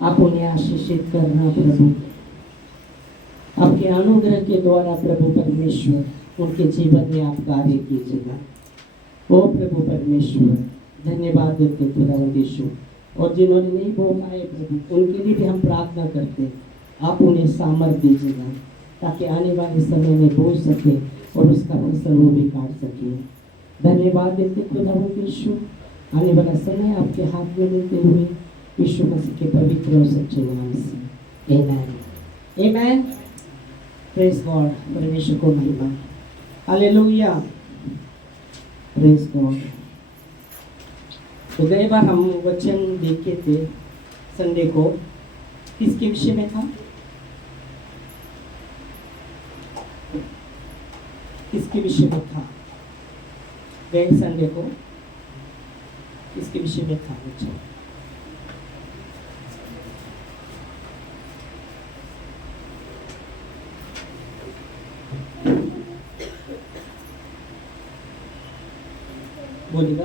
आप उन्हें आशीषित करना प्रभु। आपके अनुग्रह के द्वारा प्रभु परमेश्वर उनके जीवन में आप कार्य कीजिएगा। ओ प्रभु परमेश्वर, धन्यवाद देते खुदावंद यीशु। और जिन्होंने नहीं बोल पाए प्रभु, उनके लिए भी हम प्रार्थना करते, आप उन्हें सामर्थ दीजिएगा ताकि आने वाले समय में बोल सके और उसका फसल वो भी काट सके। धन्यवाद देते खुदावंद यीशु। आने वाला समय आपके हाथ में लेते हुए यीशु मसीह के पवित्र और सच्चे नाम से आमेन। आमेन। Praise God. परमेश्वर को महिमा। हालेलुया। Praise God. तो गए बार हम वचन देखे थे संडे को, किसके विषय में था? किसके विषय में था? गए संडे को किसके विषय में था वचन? बोलिएगा,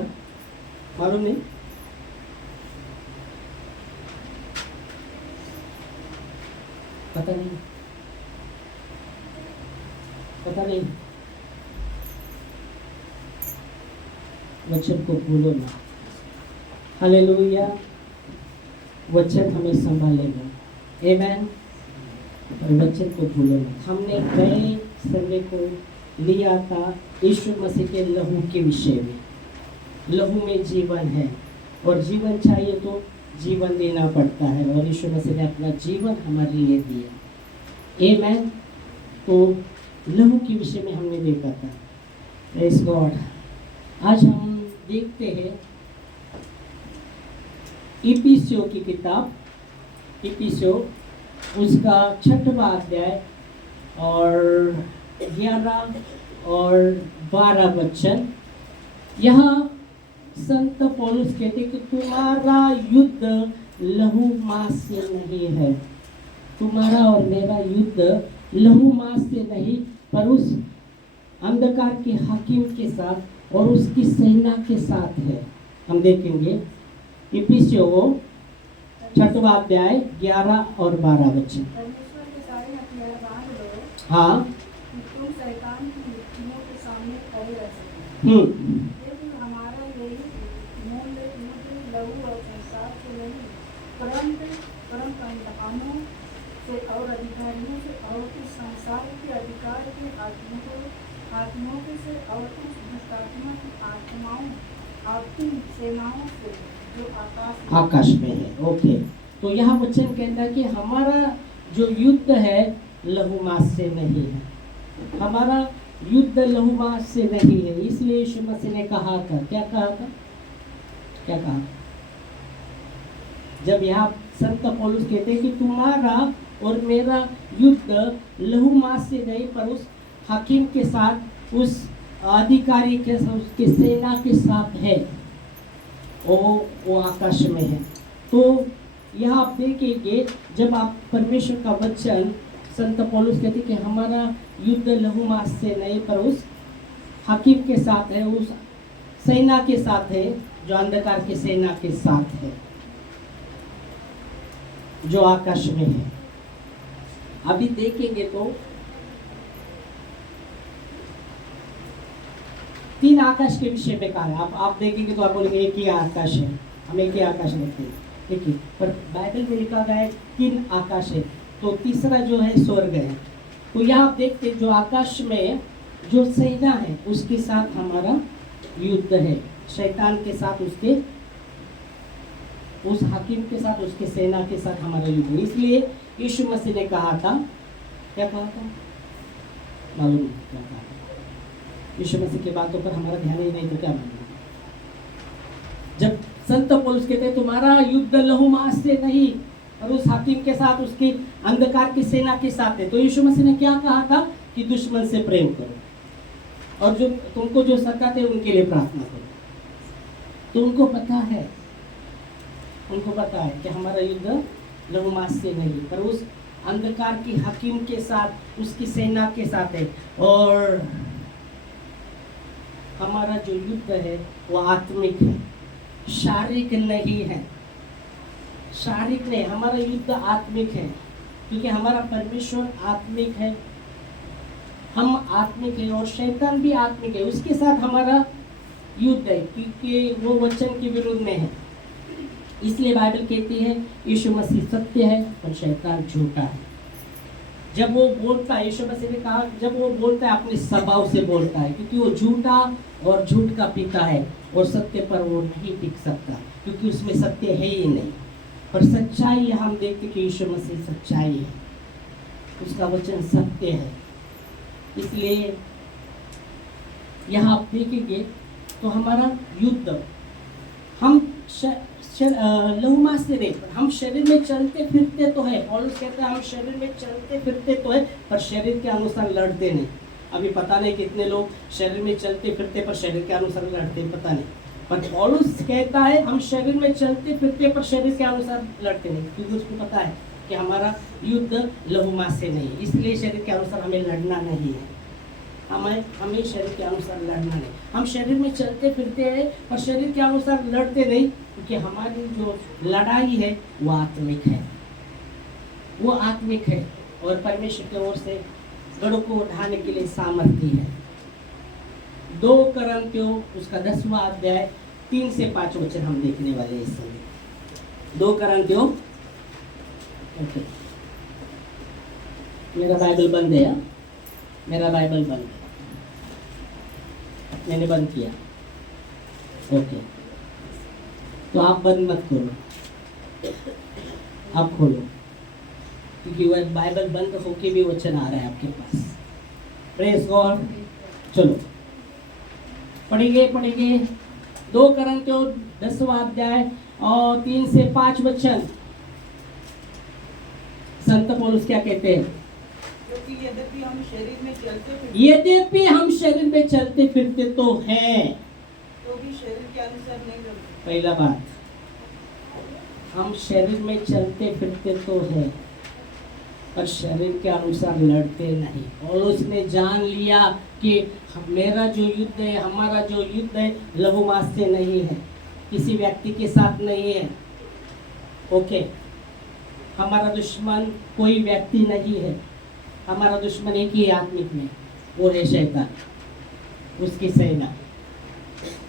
मालूम नहीं? पता नहीं, पता नहीं। वचन को भूलो ना। हालेलुया। वचन हमें संभालेगा। आमेन। और वचन को भूलो ना। हमने गए संडे को लिया था यीशु मसीह के लहू के विषय में। लहू में जीवन है और जीवन चाहिए तो जीवन देना पड़ता है, और यीशु मसीह ने अपना जीवन हमारे लिए दिया। आमेन। तो लहू के विषय में हमने देखा था। Praise God. आज हम देखते हैं इफिसियों की किताब, इफिसियों उसका 6वां अध्याय और 11 और 12 वचन। यहाँ संत पौलुस कहते कि तुम्हारा युद्ध लहू मांस से नहीं है। तुम्हारा और मेरा युद्ध लहू मांस से नहीं, पर उस अंधकार के हाकिम के साथ और उसकी सेना के साथ है। हम देखेंगे इफिसियों 6वां अध्याय 11 और 12 वचन। हाँ। तुम शैतान की युक्तियों के सामने खड़े रह सके। लेकिन हमारा यही मूल्य युद्ध लहू और संसार से नहीं, परम प्रधानों से और अधिकारियों से और इस संसार के अधिकार के हाकिमों से और उस दुष्टात्मा की आत्माओं आपकी सेनाओं से जो आकाश में है। ओके। तो यहाँ वचन कहता है कि हमारा जो युद्ध है लहू मांस से नहीं है। हमारा युद्ध लहू मांस से नहीं है। इसलिए यीशु मसीह ने कहा था, क्या कहा था? क्या कहा? जब यहाँ संत पौलुस कहते हैं कि तुम्हारा और मेरा युद्ध लहू मांस से नहीं, पर उस हाकिम के साथ, उस अधिकारी के साथ, उसके सेना के साथ है, वो आकाश में है। तो यहाँ आप देखेंगे जब आप परमेश्वर का वचन, संत पौलुस कहते कि हमारा युद्ध लहू मांस से नहीं, पर उस हाकिम के साथ है, उस सेना के साथ है, जो अंधकार की सेना के साथ है, जो आकाश में है। अभी देखेंगे तो 3 आकाश के विषय में कहा है। आप देखेंगे तो आप बोलेंगे एक ही आकाश है, हम एक ही आकाश देखते हैं, ठीक है, पर बाइबल में लिखा गया है 3 आकाश है। तो तीसरा जो है स्वर्ग है। तो यहाँ आप देखते जो आकाश में जो सेना है उसके साथ हमारा युद्ध है। शैतान के साथ, उसके उस हाकिम के साथ, उसके सेना के साथ हमारा युद्ध है। इसलिए यीशु मसीह ने कहा था, क्या कहा था? मालूम नहीं क्या कहा था। यीशु मसीह की बातों पर हमारा ध्यान ही नहीं तो क्या मालूम। जब संत पौलुस कहते हैं तुम्हारा युद्ध लहू मांस से नहीं, और उस हाकिम के साथ, उसकी अंधकार की सेना के साथ है, तो यीशु मसीह ने क्या कहा था कि दुश्मन से प्रेम करो और जो तुमको जो सताते उनके लिए प्रार्थना करो। तो उनको पता है कि हमारा युद्ध लहू मांस से नहीं, पर उस अंधकार की हाकिम के साथ, उसकी सेना के साथ है। और हमारा जो युद्ध है वो आत्मिक है, शारीरिक नहीं है। शारीरिक नहीं, हमारा युद्ध आत्मिक है, क्योंकि हमारा परमेश्वर आत्मिक है, हम आत्मिक है और शैतान भी आत्मिक है, उसके साथ हमारा युद्ध है, क्योंकि वो वचन के विरुद्ध में है। इसलिए बाइबल कहती है यीशु मसीह सत्य है और शैतान झूठा है। जब वो बोलता है, यीशु मसीह ने कहा, जब वो बोलता है अपने स्वभाव से बोलता है, क्योंकि वो झूठा और झूठ का पिता है और सत्य पर वो नहीं टिक सकता, क्योंकि उसमें सत्य है ही नहीं। पर सच्चाई हम देखते कि यीशु मसीह सच्चाई है, उसका वचन सत्य है। इसलिए यहाँ आप देखेंगे तो हमारा युद्ध, हम लहू से नहीं, हम शरीर में चलते फिरते तो है। पौलुस कहता है हम शरीर में चलते फिरते तो है, पर शरीर के अनुसार लड़ते नहीं। अभी पता नहीं कितने लोग शरीर में चलते फिरते पर शरीर के अनुसार लड़ते, पता नहीं। पर पौलुस कहता है हम शरीर में चलते फिरते पर शरीर के अनुसार लड़ते नहीं, क्योंकि उसको पता है कि हमारा युद्ध लहू से नहीं है। इसलिए शरीर के अनुसार हमें लड़ना नहीं है, हमें शरीर के अनुसार लड़ना नहीं। हम शरीर में चलते फिरते हैं पर शरीर के अनुसार लड़ते नहीं, क्योंकि हमारी जो लड़ाई है वो आत्मिक है, वो आत्मिक है और परमेश्वर की ओर से गढ़ों को उठाने के लिए सामर्थ्य है। 2 कुरिन्थियों उसका 10वां अध्याय 3 से 5 वचन हम देखने वाले हैं इस समय। 2 कुरिन्थियों, ओके, मेरा बाइबल बंद है, मेरा बाइबल बंद है, मैंने बंद किया, ओके, तो आप बंद मत करो, आप खोलो, क्योंकि वह बाइबल बंद होके भी वचन आ रहा है आपके पास। Praise God. चलो पढ़ेंगे 2 कुरिन्थियों 10वां अध्याय और 3 से 5 वचन। संत पौलुस क्या कहते हैं? क्योंकि यद्यपि हम शरीर में चलते फिरते तो हैं, तो भी शरीर के अनुसार नहीं लड़ते। पहला बात, हम शरीर में चलते फिरते तो हैं पर शरीर के अनुसार लड़ते नहीं। और उसने जान लिया कि मेरा जो युद्ध है, हमारा जो युद्ध है लहू मांस से नहीं है, किसी व्यक्ति के साथ नहीं है। ओके, हमारा दुश्मन कोई व्यक्ति नहीं है, हमारा दुश्मन एक ही आत्मिक में, वो है शैतान, उसकी सेना,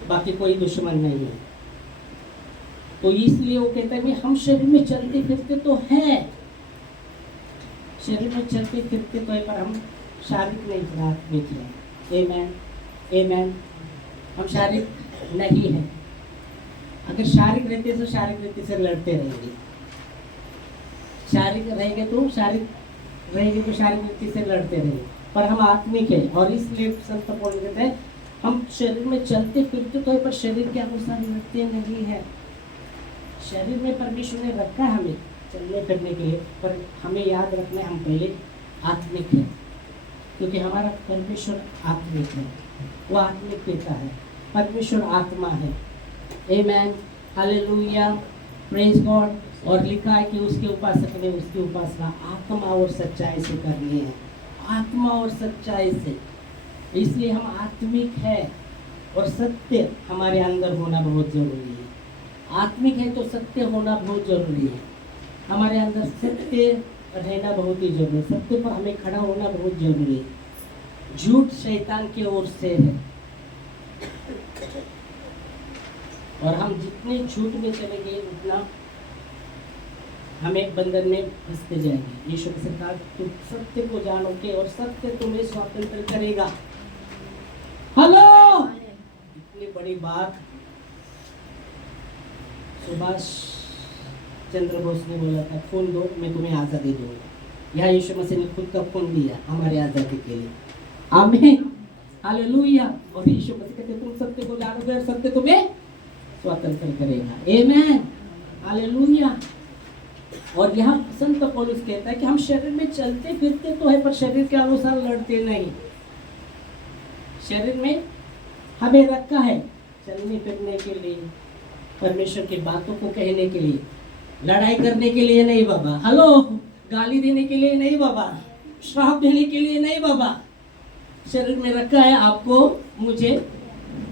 बाकी कोई दुश्मन नहीं है। तो इसलिए वो कहता है हम शरीर में चलते फिरते तो है, शरीर में चलते फिरते तो है, पर हम शारीरिक नहीं, आत्मिक है। आमेन, आमेन। हम शारीरिक नहीं है। अगर शारीरिक रहते तो शारीरिक रीति से लड़ते रहेंगे, शारीरिक रहेंगे तो शारीरिक रीति से लड़ते रहेंगे, पर हम आत्मिक है। और इसलिए संत पौलुस कहते हैं हम शरीर में चलते फिरते तो है पर शरीर के अनुसार लड़ते नहीं है। शरीर में परमेश्वर ने रखा है हमें चलने फिरने के लिए, पर हमें याद रखना है हम पहले आत्मिक है, क्योंकि हमारा परमेश्वर आत्मिक है, वो आत्मिक पिता है, परमेश्वर आत्मा है। आमेन, हालेलुया, प्रेज गॉड। और लिखा है कि उसके उपासक ने उसकी उपासना आत्मा और सच्चाई से करनी है, आत्मा और सच्चाई से। इसलिए हम आत्मिक है और सत्य हमारे अंदर होना बहुत जरूरी है। आत्मिक है तो सत्य होना बहुत जरूरी है, हमारे अंदर सत्य रहना बहुत ही जरूरी है, सत्य पर हमें खड़ा होना बहुत जरूरी है। झूठ शैतान की ओर से है और हम जितने झूठ में चलेंगे उतना हमें बंधन में फंसते जाएंगे। यीशु ने कहा तुम सत्य को जानोगे और सत्य तुम्हें स्वतंत्र करेगा। हेलो, इतनी बड़ी बात सुभाष चंद्र बोस ने बोला था, खून दो मैं तुम्हें आज़ादी दूंगा। यहाँ यीशु मसीह ने खुद का खून दिया हमारे आज़ादी के लिए। आमीन, हालेलुया। और यीशु मसीह कहते तुम सत्य को जानोगे और सत्य तुम्हें स्वतंत्र करेगा। आमीन, हालेलुया। और यहाँ संत पौलुस कहता है कि हम शरीर में चलते फिरते तो है पर शरीर के अनुसार लड़ते नहीं। शरीर में हमें रखा है चलने फिरने के लिए, परमेश्वर की बातों को कहने के लिए, लड़ाई करने के लिए नहीं बाबा। हेलो, गाली देने के लिए नहीं बाबा, श्राप देने के लिए नहीं बाबा। शरीर में रखा है आपको मुझे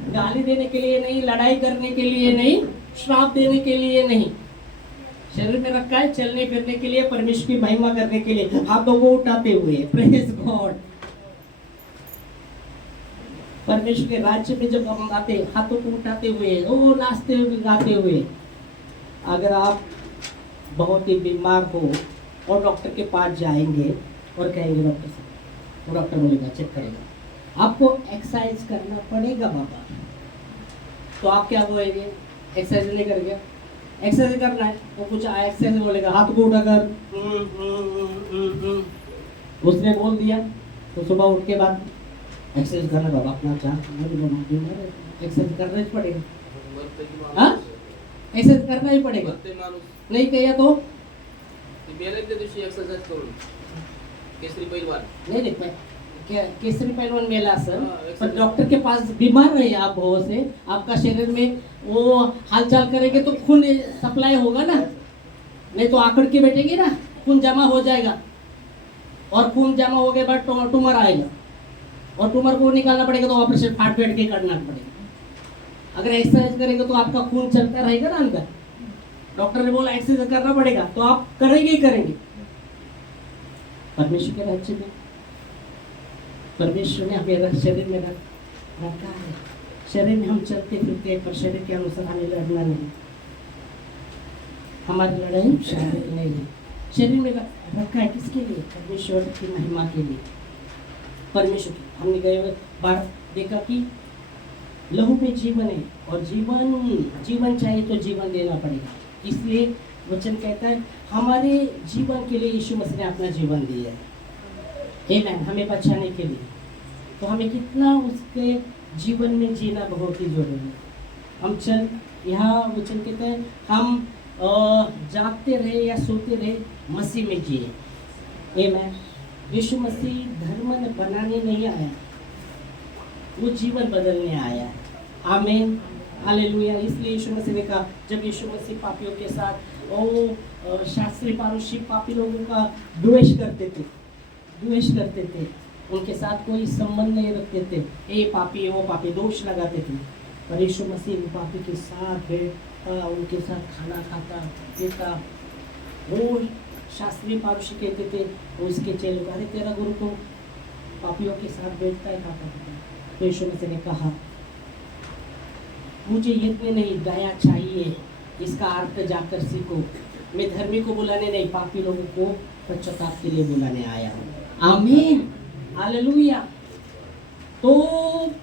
गाली देने के लिए नहीं, लड़ाई करने के लिए नहीं, श्राप देने के लिए नहीं। शरीर में रखा है चलने फिरने के लिए, परमेश्वर की महिमा करने के लिए, हाथों को उठाते हुए। Praise God. परमेश्वर के राज्य में जब हम आते हैं, हाथों को उठाते हुए, ओ नाचते हुए, गाते हुए। अगर आप बहुत ही बीमार हो और डॉक्टर के पास जाएंगे और कहेंगे डॉक्टर से, तो डॉक्टर बोलेगा, चेक करेगा, आपको एक्सरसाइज करना पड़ेगा बाबा। तो आप क्या बोलेंगे? एक्सरसाइज नहीं करेंगे? एक्सरसाइज करना है तो कुछ एक्सरसाइज बोलेगा, हाथ को उठाकर उसने बोल दिया तो सुबह उठ के बाद एक्सरसाइज करना बाबा, अपना एक्सरसाइज करना ही पड़ेगा। हाँ, एक्सरसाइज करना ही पड़ेगा। नहीं किया तो नहीं देख पाए क्या केसरी पहलवान मेला सर, पर डॉक्टर के पास बीमार रहे आप बहुत से, आपका शरीर में वो हालचाल करेंगे तो खून सप्लाई होगा ना, नहीं तो आकड़ के बैठेंगे ना, खून जमा हो जाएगा और खून जमा हो गए बाद ट्यूमर आएगा और ट्यूमर को निकालना पड़ेगा तो ऑपरेशन फाट फेट के करना पड़ेगा। अगर एक्सरसाइज करेंगे तो आपका खून चलता रहेगा ना अंदर। डॉक्टर ने बोला एक्सरसाइज करना पड़ेगा तो आप करेंगे ही करेंगे। परमेश्वर के राज्य में परमेश्वर ने हमें शरीर में रखा है। शरीर में हम चलते फिरते हैं, पर शरीर के अनुसार हमें लड़ना नहीं। हमारी लड़ाई शारीरिक नहीं है। शरीर में रखा है किसके लिए? परमेश्वर की महिमा के लिए। परमेश्वर की हमने गए हुए बार देखा कि लहू में जीवन है और जीवन चाहिए तो जीवन देना पड़ेगा। इसलिए वचन कहता है हमारे जीवन के लिए यीशु मसीह ने अपना जीवन दिया है। आमीन। हमें बचाने के लिए तो हमें कितना उसके जीवन में जीना बहुत ही जरूरी है। हम चल यहाँ वचन कहता है हम जागते रहे या सोते रहे, मसीह में जिए। आमीन। यीशु मसीह धर्म बनाने नहीं आया, वो जीवन बदलने आया है। आमीन, हालेलुया। इसलिए यीशु मसीह ने कहा, जब यीशु मसीह पापियों के साथ वो शास्त्री पारुषी पापी लोगों का द्वेष करते थे, उनके साथ कोई संबंध नहीं रखते थे, ए पापी वो पापी दोष लगाते थे। पर यीशु मसीह पापी के साथ बैठता, उनके साथ खाना खाता पीता। वो शास्त्री पारुषी कहते थे उसके चेलों को, अरे तेरा गुरु तो पापियों के साथ बैठता है खाता पीता। तो यीशु मसीह ने कहा मुझे यज्ञ नहीं दया चाहिए, इसका अर्थ जाकर सीखो। मैं धर्मी को बुलाने नहीं, पापी लोगों को पश्चाताप के लिए बुलाने आया हूँ। आमीन, हालेलुया। तो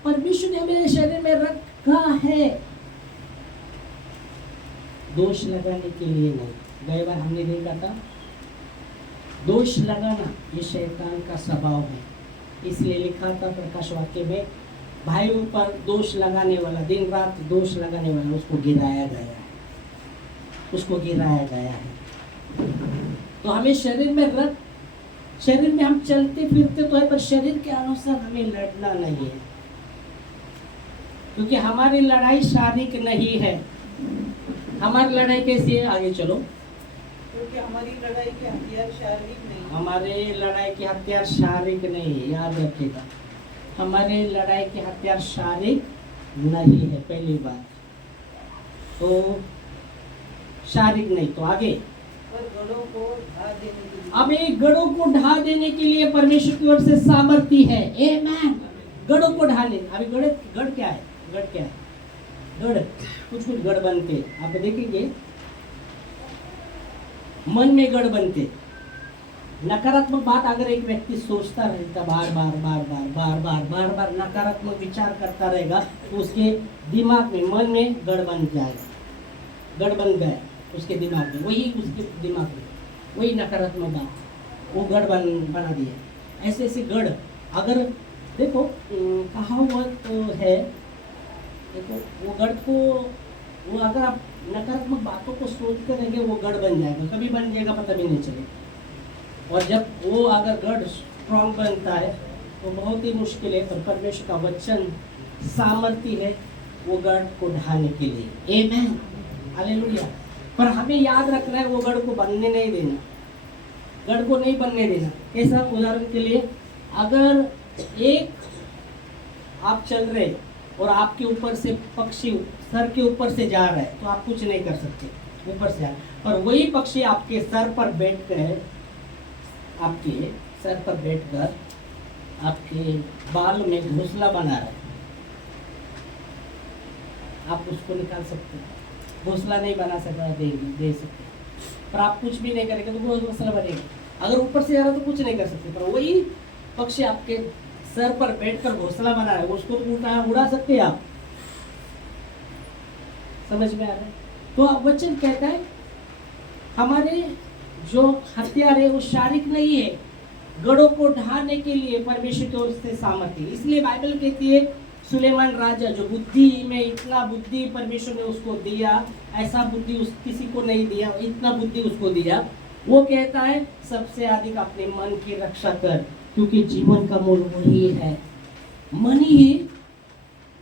परमेश्वर ने हमें शरीर में रखा है दोष लगाने के लिए नहीं। गए बार हमने देखा था दोष लगाना ये शैतान का स्वभाव है। इसलिए लिखा था प्रकाश वाक्य में, भाइयों पर दोष लगाने वाला, दिन रात दोष लगाने वाला उसको गिराया गया है। तो हमें शरीर में हम चलते फिरते तो है, पर शरीर के अनुसार हमें लड़ना नहीं है, क्योंकि हमारी लड़ाई शारीरिक नहीं है। हमारी लड़ाई कैसी है? आगे चलो। क्योंकि हमारी लड़ाई के हथियार शारीरिक नहीं, हमारे लड़ाई के हथियार शारीरिक नहीं है, याद रखिएगा। हमारे लड़ाई के हथियार शारीरिक नहीं है, पहली बात तो शारीरिक नहीं। तो आगे गढ़ों को ढा देने के लिए, अब एक गढ़ों को ढा देने के लिए परमेश्वर की ओर से सामर्थ्य है। आमीन। गढ़ों को ढाने, अभी गढ़ क्या है? गढ़ कुछ गढ़ बनते, आप देखेंगे मन में गढ़ बनते। नकारात्मक बात अगर एक व्यक्ति सोचता रहता, बार नकारात्मक विचार करता रहेगा, तो उसके दिमाग में, मन में गढ़ बन जाएगा। गढ़ बन गया उसके दिमाग में, वही उसके दिमाग में वही नकारात्मक बात वो गढ़ बना दिया। ऐसे गढ़ अगर देखो कहावत है, देखो वो गढ़ को वो अगर आप नकारात्मक बातों को सोचते रहेंगे वो गढ़ बन जाएगा, कभी बन जाएगा पता भी नहीं चलेगा। और जब वो अगर गढ़ स्ट्रॉन्ग बनता है तो बहुत ही मुश्किल है, पर परमेश्वर का वचन सामर्थ्य है वो गढ़ को ढाने के लिए। आमीन, हालेलुया। पर हमें याद रखना है वो गढ़ को बनने नहीं देना, गढ़ को नहीं बनने देना। ऐसा उदाहरण के लिए अगर एक आप चल रहे और आपके ऊपर से पक्षी सर के ऊपर से जा रहा है तो आप कुछ नहीं कर सकते, ऊपर से और वही पक्षी आपके सर पर बैठकर आपके बाल में घोंसला बना रहा है। आप उसको निकाल सकते हैं, घोंसला नहीं बना सकता, दे सकते, पर आप कुछ भी नहीं करेंगे तो वो घोंसला बनेगा। अगर ऊपर से जा रहा तो कुछ नहीं कर सकते, पर वही पक्षी आपके सर पर बैठकर घोंसला बना रहा है, उसको उड़ा सकते हैं आप। समझ में आ रहा है? तो अब वचन कहता है हमारे जो हथियार है वो शारीरिक नहीं है, गढ़ों को ढाने के लिए परमेश्वर की ओर से सामर्थ्य। इसलिए बाइबल कहती है सुलेमान राजा जो बुद्धि में इतना बुद्धि परमेश्वर ने उसको दिया, ऐसा बुद्धि उस किसी को नहीं दिया, इतना बुद्धि उसको दिया। वो कहता है सबसे अधिक अपने मन की रक्षा कर, क्योंकि जीवन का मूल वही है। मन ही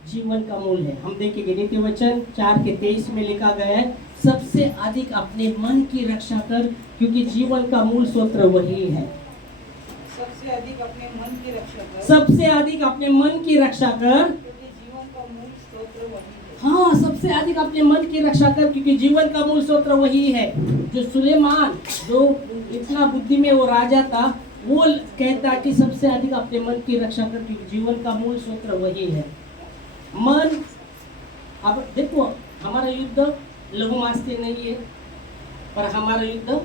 जीवन का मूल है। हम देखेंगे नीति वचन 4:23 में लिखा गया है सबसे अधिक अपने मन की रक्षा कर, क्योंकि जीवन का मूल स्रोत वही है। सबसे अधिक अपने मन की रक्षा कर, सबसे अधिक अपने मन की रक्षा कर, क्योंकि जीवन का मूल स्रोत वही है। हाँ, सबसे अधिक अपने मन की रक्षा कर, क्योंकि जीवन का मूल स्रोत वही है। जो सुलेमान जो इतना बुद्धि में वो राजा था, वो कहता कि सबसे अधिक अपने मन की रक्षा कर, क्योंकि जीवन का मूल स्रोत वही है। मन, अब देखो हमारा युद्ध लघु मास्ती नहीं है, पर हमारा युद्ध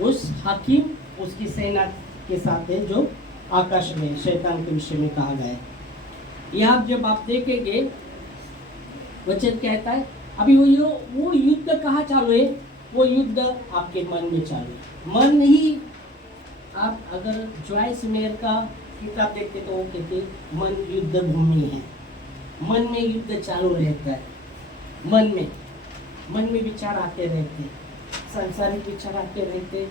उस हाकिम उसकी सेना के साथ है जो आकाश में शैतान के विषय में कहा गया है। यहाँ जब आप देखेंगे वचन कहता है अभी वो युद्ध कहाँ चालू है? वो युद्ध आपके मन में चालू है। मन ही, आप अगर जॉयस मेयर का किताब देखते तो वो कहते मन युद्ध भूमि है। मन में युद्ध चालू रहता है। मन में विचार आते रहते, सांसारिक विचार आते रहते,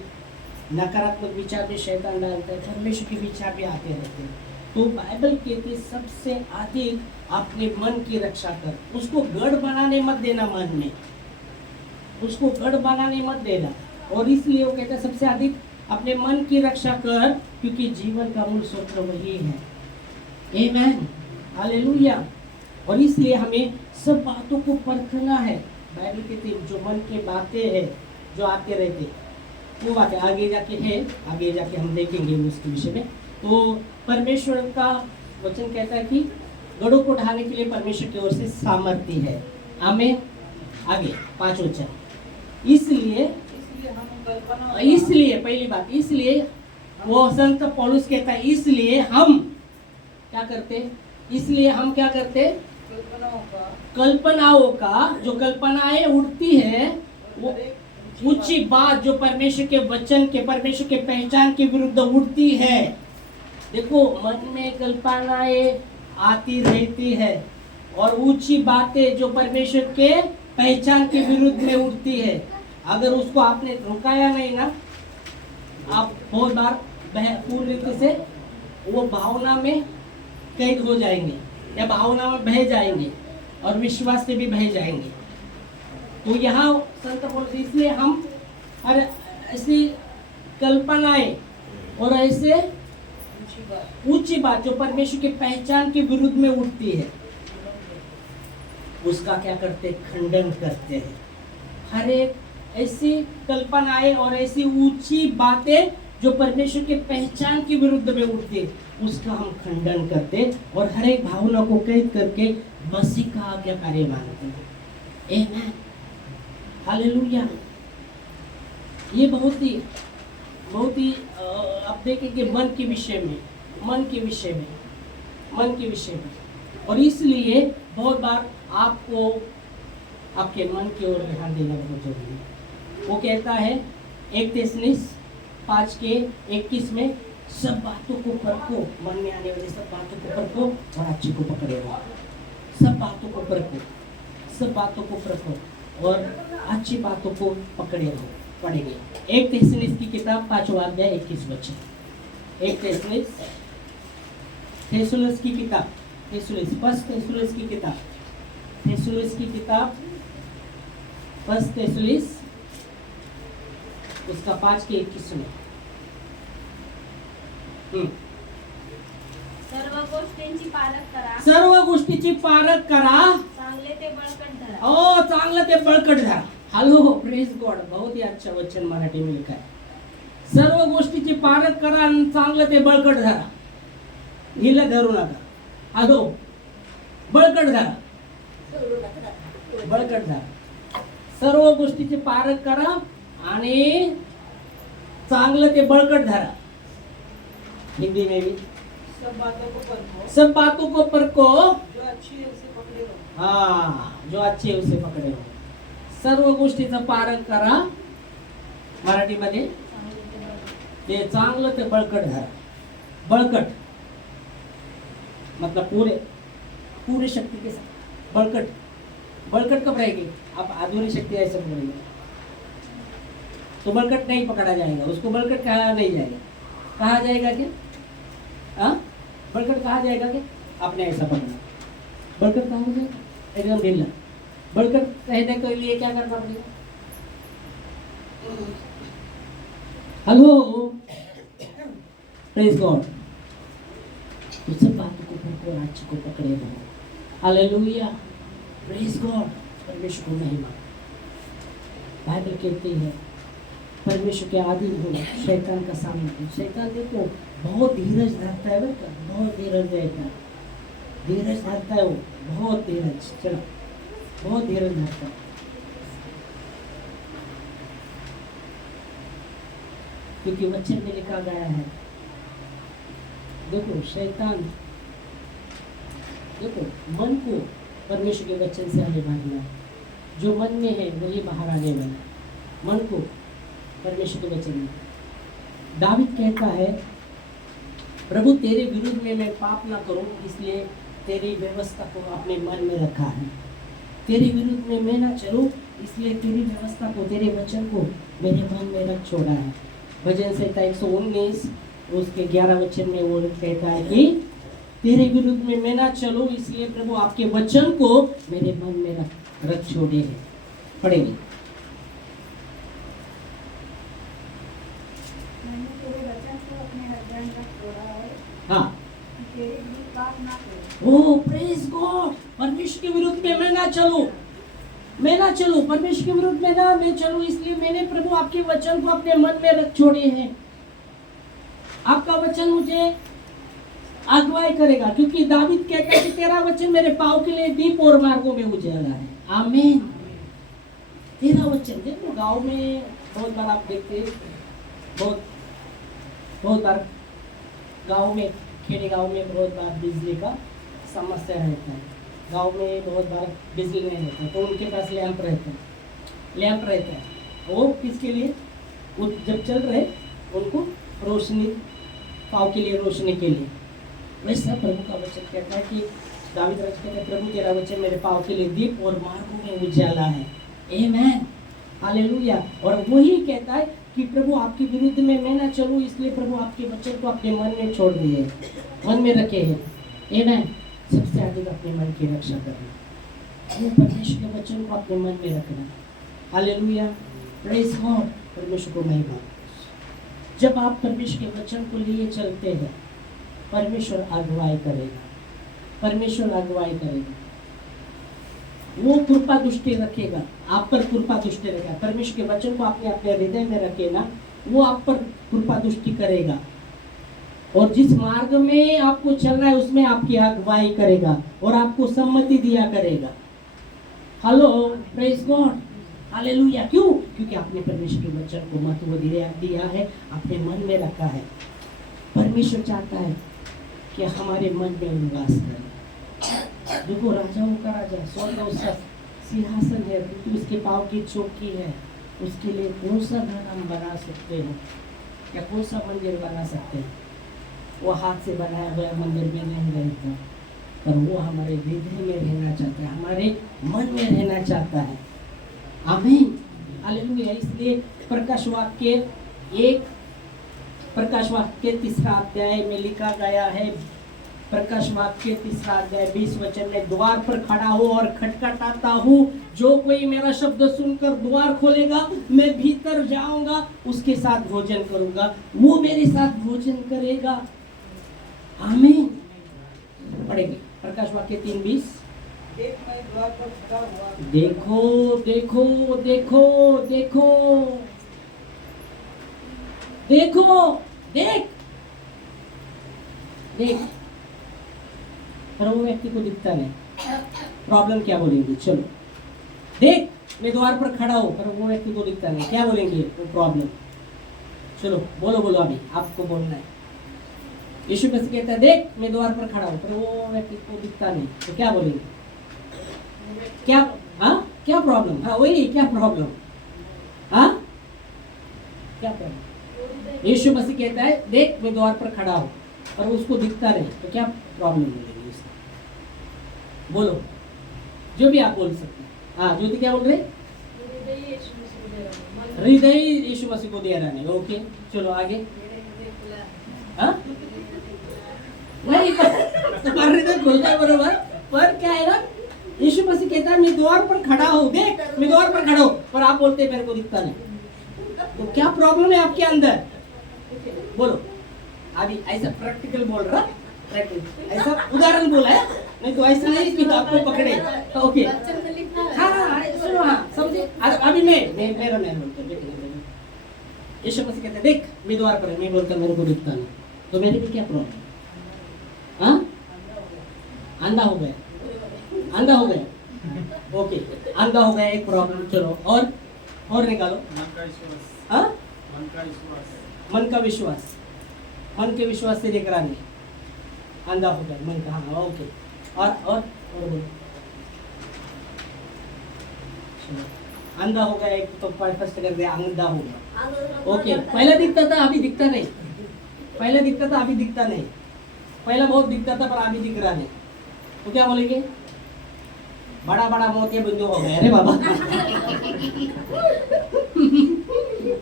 नकारात्मक विचार भी शैतान डालता है, परमेश्वर के विचार भी आते रहते हैं। तो बाइबल कहती है सबसे अधिक अपने मन की रक्षा कर, उसको गढ़ बनाने मत देना, मन में उसको गढ़ बनाने मत देना। और इसलिए वो कहता है सबसे अधिक अपने मन की रक्षा कर, क्योंकि जीवन का मूल स्रोत वही है। आमीन, हालेलुया। और इसलिए हमें सब बातों को परखना है। बाइबल कहती है जो मन की बातें हैं जो आते रहते, वो बातें आगे जाके हम देखेंगे उसके विषय में। तो परमेश्वर का वचन कहता है कि गढ़ों को ढाने के लिए परमेश्वर की ओर से सामर्थ्य है। आमीन। आगे 5 वचन, इसलिए पहली बात, इसलिए वो संत पौलुस कहता है इसलिए हम क्या करते? कल्पनाओं का जो कल्पनाएं उठती है, वो ऊंची बात जो परमेश्वर के वचन के, परमेश्वर के पहचान के विरुद्ध उठती है। देखो मन में कल्पनाएं आती रहती है और ऊंची बातें जो परमेश्वर के पहचान के विरुद्ध में उठती है। अगर उसको आपने रुकाया नहीं ना, आप बहुत बार पूर्ण रीति से वो भावना में कैद हो जाएंगे या भावना में बह जाएंगे और विश्वास से भी बह जाएंगे। तो यहाँ संत बोलते इसलिए हम ऐसी कल्पनाएं और ऐसे ऊंची बात जो परमेश्वर के पहचान के विरुद्ध में उठती है, उसका क्या करते? खंडन करते हैं। हर एक ऐसी कल्पनाएं और ऐसी ऊंची बातें जो परमेश्वर के पहचान के विरुद्ध में उठती है, उसका हम खंडन करते और हर एक भावना को कैद करके मसीह का आज्ञाकारी मानते हैं। आमीन, हालेलुया। ये बहुत ही आप देखेंगे मन के विषय में। और इसलिए बहुत बार आपको आपके मन की ओर ध्यान देना बहुत जरूरी है। वो कहता है 1 थिस्सलुनीस 5:21 में सब बातों को परखो, मन में आने वाली सब बातों को परखो और अच्छी को पकड़े रहो। सब बातों को परखो और अच्छी बातों को पकड़े रहो। पढ़ेंगे 1 थिस्सलुनीस की किताब 5वां अध्याय 21 वचन। 1 थिस्सलुनीस की किताब, फर्स्ट थिस्सलुनीस की उसका 5:21 में सर्व गोष्टीची पारख करा, चांगले ते बळकट धरा. चांगलं ते बळकट धरा. Hello, praise God. बहुत ही अच्छा वचन मराठी में लिखा है. सर्व गोष्टीची पारख करा आणि चांगलं ते बळकट धरा. ढिलं धरू नका. हॅलो, बळकट धरा. बळकट धरा. सर्व गोष्टीची पारख करा आणि चांगलं ते बळकट धरा. हिंदी में भी सब बातों को परखो, सब बातों को परखो, जो अच्छी है उसे पकड़े रहो. हाँ, जो अच्छे है उसे पकडे हो. सर्व गोष्टीचा पारख करा. मराठीमध्ये ते चांगलं ते बळकट धरा. बळकट मतलब पूरे शक्ति के साथ. बळकट बळकट कब रहेगी? आप आधुनिक शक्ति ऐसे पकड़ेंगे तो बळकट नहीं पकड़ा जाएगा. उसको बळकट कहा नहीं जाएगा. कहा जाएगा कि हाँ, बळकट कहा जाएगा कि आपने ऐसा पकड़ा. बळकट कहा जाएगा एकदम ढीला. बळकट रहने के लिए क्या करना पड़ेगा? Hello, praise God. सब बातों को पकड़ो, अच्छे को पकड़े रहो. Hallelujah, praise God. परमेश्वर को महिमा. बाइबल कहती है परमेश्वर के आदि हो शैतान का सामना करो. शैतान देखो बहुत धीरज धरता है. बेटा बहुत धीरज रहता है. धीरज धरता है वो, बहुत धीरज. चलो, बहुत धीरज धरता है. क्योंकि वचन में लिखा गया है. देखो शैतान, देखो मन को परमेश्वर के वचन से आगे बढ़ना है. जो मन में है वही बाहर आने वाला. मन को परमेश्वर के वचन में. दावीद कहता है प्रभु तेरे विरुद्ध में मैं पाप ना करूं, इसलिए तेरी व्यवस्था को अपने मन में रखा है. तेरे विरुद्ध में मैं ना चलूं, इसलिए तेरी व्यवस्था को, तेरे वचन को मेरे मन में रख छोड़ा है. भजन संहिता 119 उसके 11 वचन में वो कहता है कि तेरे विरुद्ध में मैं ना चलूं, इसलिए प्रभु आपके वचन को मेरे मन में रख छोड़े हैं. पढ़ेंगे. मैंने तेरे वचन को अपने हृदय में छोड़ा है हाँ. कि तेरे विरुद्ध पाप ना करूं. ओ प्रेज गॉड. परमेश्वर के विरुद्ध में मैं ना चलूं, मैं ना चलूं. परमेश्वर के विरुद्ध में ना मैं चलूं, इसलिए मैंने प्रभु आपके वचन को अपने मन में रख छोड़े हैं. आपका वचन मुझे अगुवाई करेगा. क्योंकि दावीद कहता है कि तेरा वचन मेरे पाँव के लिए दीप और मार्गों में उजाला है. आमीन. तेरा वचन. देखो गांव में बहुत बार आप देखते हैं, बहुत बार गांव में, खेड़े गांव में बहुत बार बिजली का समस्या रहता है. गांव में बहुत बार बिजली नहीं रहता है, तो उनके पास लैंप रहता है. वो किसके लिए? वो जब चल रहे उनको रोशनी, पाँव के लिए रोशनी के लिए. वैसा प्रभु का वचन कहता है कि दावीद राजा कहता है प्रभु तेरा वचन मेरे पाँव के लिए दीप और मार्गों में उजाला है. आमीन, हालेलुया. और वही कहता है कि प्रभु आपके विरुद्ध में मैं ना चलूं, इसलिए प्रभु आपके वचन को अपने मन में छोड़ दिए, मन में रखे हैं. आमीन. सबसे अधिक अपने मन की रक्षा करना, वो परमेश्वर के वचन को अपने मन में रखना. Hallelujah, praise God. परमेश्वर को महिमा. जब आप परमेश्वर के वचन को लिए चलते हैं, परमेश्वर अगुवाई करेगा. परमेश्वर अगुवाई करेगा. वो कृपा दृष्टि रखेगा, आप पर कृपा दृष्टि रखेगा. परमेश्वर के वचन को आपने अपने हृदय में रखे ना, वो आप पर कृपा दृष्टि करेगा. और जिस मार्ग में आपको चलना है उसमें आपकी अगुवाई करेगा और आपको सम्मति दिया करेगा. Hello, praise God. हालेलुया. क्यों? क्योंकि आपने परमेश्वर के वचन को महत्व दिया है, अपने मन में रखा है. परमेश्वर चाहता है कि हमारे मन में निवास करे. देखो राजाओं का राजा, स्वर्ग उसका सिंहासन है, क्योंकि उसके पाँव की चौकी है. उसके लिए कौन सा घर हम बना सकते हैं या कौन सा मंदिर बना सकते हैं? वो हाथ से बनाया हुआ मंदिर में नहीं रहता, पर वो हमारे हृदय में रहना चाहता है, हमारे मन में रहना चाहता है. आमीन, हालेलुया. इसलिए प्रकाश वाक्य 3 अध्याय में लिखा गया है. प्रकाश वाक्य 3 अध्याय 20 वचन में, द्वार पर खड़ा हो और खटखटाता हूँ, जो कोई मेरा शब्द सुनकर द्वार खोलेगा, मैं भीतर जाऊंगा, उसके साथ भोजन करूंगा, वो मेरे साथ भोजन करेगा. आमीन. पढ़ेंगे प्रकाश वाक्य 3:20. देख मैं द्वार पर खड़ा हुआ। देखो देखो देखो देखो देखो देख देख, पर वो व्यक्ति को दिखता नहीं। प्रॉब्लम क्या बोलेंगे? चलो देख मैं द्वार पर खड़ा हूँ, पर वो व्यक्ति को दिखता नहीं, क्या बोलेंगे? वो प्रॉब्लम। चलो बोलो बोलो, अभी आपको बोलना है। यीशु मसीह कहता है देख मैं द्वार पर खड़ा हूँ, पर वो व्यक्ति को दिखता नहीं, तो क्या बोलेंगे? क्या? हाँ क्या प्रॉब्लम? हाँ वही, क्या प्रॉब्लम? हाँ क्या प्रॉब्लम? यीशु मसीह कहता है देख मैं द्वार पर खड़ा हूँ, और उसको दिखता नहीं, तो क्या प्रॉब्लम बोलेंगे उसका? बोलो, जो भी आप बोल सकते हैं। हाँ ज्योति क्या बोल रहे? हृदय यीशु मसीह को दे रहा नहीं। ओके चलो आगे। हाँ नहीं, तुम्हारा हृदय खुलता है बरोबर, पर क्या है ना, यीशु मसीह कहता है मैं द्वार पर खड़ा हूँ, देख मैं द्वार पर खड़ा हूँ, पर आप बोलते हैं मेरे को दिखता नहीं, तो क्या प्रॉब्लम है आपके अंदर? बोलो। अभी ऐसा प्रैक्टिकल बोल रहा, प्रैक्टिकल ऐसा उदाहरण बोला है, नहीं तो ऐसा नहीं कि आपको पकड़े। ओके हाँ हाँ सुनो, हाँ समझे। अभी मेरा बोलता हूँ। यीशु मसीह कहते हैं देख मैं द्वार पर, मैं बोलता मेरे को दिखता नहीं, तो मेरे को क्या प्रॉब्लम? हाँ अंधा हो गया, अंधा हो गया। ओके अंधा हो गया, एक प्रॉब्लम। चलो और निकालो। हाँ मन का विश्वास, मन के विश्वास से देख रहा नहीं, अंधा हो गया मन का। हाँ ओके और बोलो। अंधा हो गया एक, तो फर्स्ट कर दिया अंधा हो गया। ओके पहले दिखता था अभी दिखता नहीं, पहले दिखता था अभी दिखता नहीं, पहला बहुत दिखता था पर अभी दिख रहा नहीं, तो क्या बोलेंगे? बड़ा बड़ा मोतिया बिंदु हो गया। अरे बाबा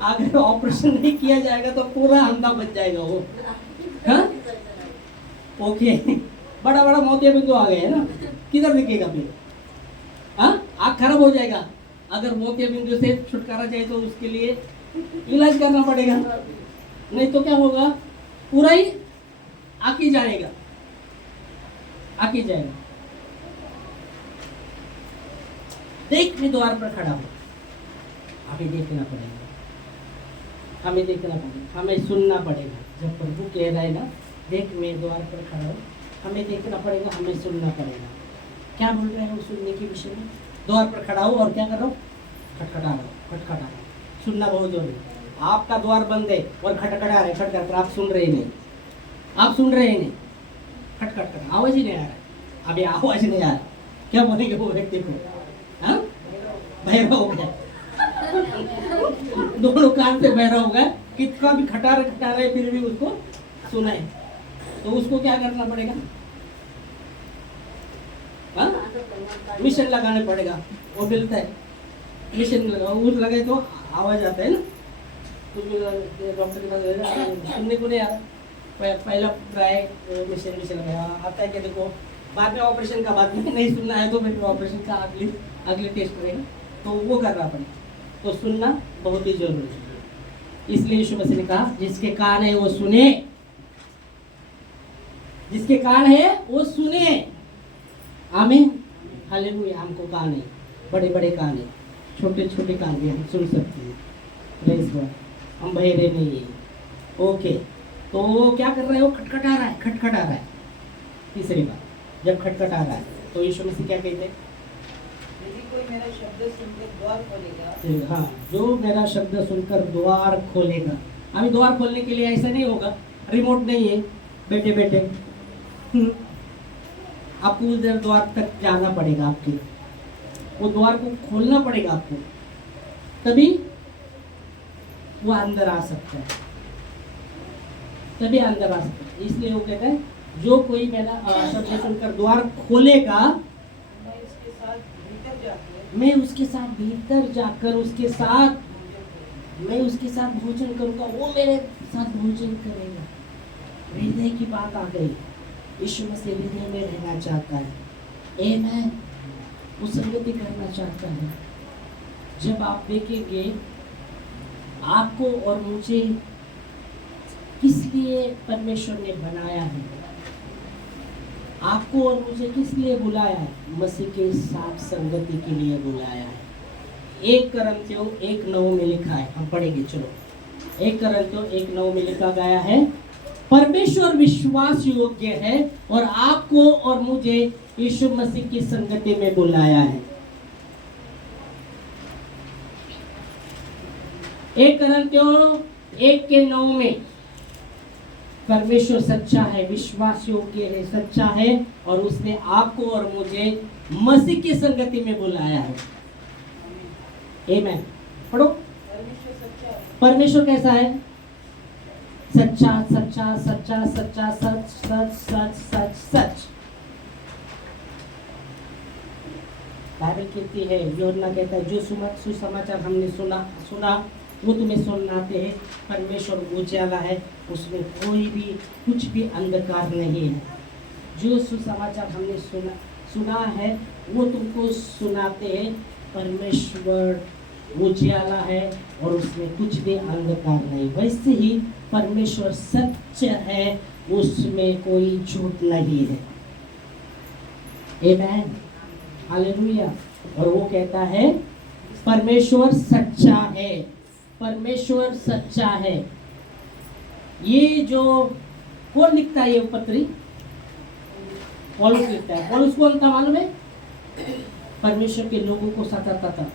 अगर ऑपरेशन नहीं किया जाएगा तो पूरा अंधा बच जाएगा वो। हाँ ओके बड़ा बड़ा मोतिया बिंदु आ गए है ना, किधर दिखेगा फिर? हाँ आँख खराब हो जाएगा। अगर मोतिया बिंदु से छुटकारा चाहिए तो उसके लिए इलाज करना पड़ेगा, नहीं तो क्या होगा? पूरा ही आँख ही जाएगा, आँख ही जाएगा। देख मैं द्वार पर खड़ा हूँ, हमें देखना पड़ेगा, हमें देखना पड़ेगा, हमें सुनना पड़ेगा। जब प्रभु कह रहा है ना देख मैं द्वार पर खड़ा हूँ, हमें देखना पड़ेगा, हमें सुनना पड़ेगा। क्या बोल रहे हैं वो सुनने के विषय में? द्वार पर खड़ा हूँ और क्या कर रहा हूँ? खटखटा रहा हूँ, खटखटा रहा हूँ। सुनना बहुत जरूरी है। आपका द्वार बंद है और खटखटा रहे, खटखट, आप सुन रहे नहीं, आप सुन रहे नहीं, खटखट कर, आवाज ही नहीं आ रहा है, अभी आवाज नहीं आ रहा, क्या बोलेंगे वो व्यक्ति को? हाँ बहरा हो गया, दोनों कान से बहरा हो गया, कितना भी खटा रहे फिर भी उसको सुनाए, तो उसको क्या करना पड़ेगा? हाँ मिशन लगाने पड़ेगा, वो मिलता है मिशन लगाओ, उस लगाए तो आवाज आता है ना। कुछ डॉक्टर के पास सुनने को नहीं आ रहा, पहला ट्राई मिशन लगाया, आता है कि देखो बाद में ऑपरेशन का, बाद में नहीं सुनना है तो फिर ऑपरेशन का अगले टेस्ट रहेगा, तो वो करना पड़ेगा। तो सुनना बहुत ही जरूरी है। इसलिए यीशु मसीह ने कहा जिसके कान है वो सुने, जिसके कान है वो सुने। आमीन हालेलुया। हमको कान है, बड़े बड़े कान है, छोटे छोटे कान भी हम सुन सकते हैं। प्रेज़ गॉड, हम बहरे नहीं है। ओके तो वो क्या कर रहा है? वो खटखटा रहा है, खटखटा रहा है। तीसरी बात, जब खटखटा रहा है तो यीशु मसीह क्या कहते हैं? यदि कोई मेरा शब्द सुनकर द्वार खोलेगा, हाँ जो मेरा शब्द सुनकर द्वार खोलेगा। अभी द्वार खोलने के लिए ऐसा नहीं होगा, रिमोट नहीं है बैठे बैठे, आपको उधर द्वार तक जाना पड़ेगा, आपके वो द्वार को खोलना पड़ेगा आपको, तभी वो अंदर आ सकता है, तभी अंदर आ सकता है। इसलिए वो कहता है जो कोई मेरा शब्द सुनकर द्वार खोलेगा, मैं उसके साथ भीतर जाकर मैं उसके साथ भीतर जाकर मैं उसके साथ भोजन करूंगा, वो मेरे साथ भोजन करेगा। हृदय की बात आ गई, यीशु मसीह हृदय में रहना चाहता है, आमीन, वो संगति करना चाहता है। जब आप देखेंगे आपको और मुझे किस लिए परमेश्वर ने बनाया है, आपको और मुझे किस लिए बुलाया है? मसीह के साथ संगति के लिए बुलाया है। 1 कुरिन्थियों 1:9 में लिखा है, हम पढ़ेंगे, चलो। 1 कुरिन्थियों 1:9 में लिखा गया है, परमेश्वर विश्वास योग्य है और आपको और मुझे यीशु मसीह की संगति में बुलाया है। 1 कुरिन्थियों 1:9 में परमेश्वर सच्चा है, विश्वास योग्य है, सच्चा है और उसने आपको और मुझे मसीह की संगति में बुलाया है। आमीन। पढ़ो। परमेश्वर सच्चा है। परमेश्वर कैसा है? सच्चा, सच्चा, सच्चा, सच्चा, सच, सच, सच, सच, सच। बाइबल कहती है, यूहन्ना कहता है, जो सुसमाचार हमने सुना वो तुम्हें सुनाते हैं। परमेश्वर उजाला है, उसमें कोई भी कुछ भी अंधकार नहीं है। जो सुसमाचार हमने सुना है वो तुमको सुनाते हैं। परमेश्वर उजाला है और उसमें कुछ भी अंधकार नहीं। वैसे ही परमेश्वर सत्य है, उसमें कोई झूठ नहीं है। आमीन, हालेलुया। और वो कहता है परमेश्वर सच्चा है, परमेश्वर सच्चा है। ये जो कौन लिखता है ये पत्री? पौलुस लिखता है। पौलुस कौन था मालूम है? परमेश्वर के लोगों को सताता था।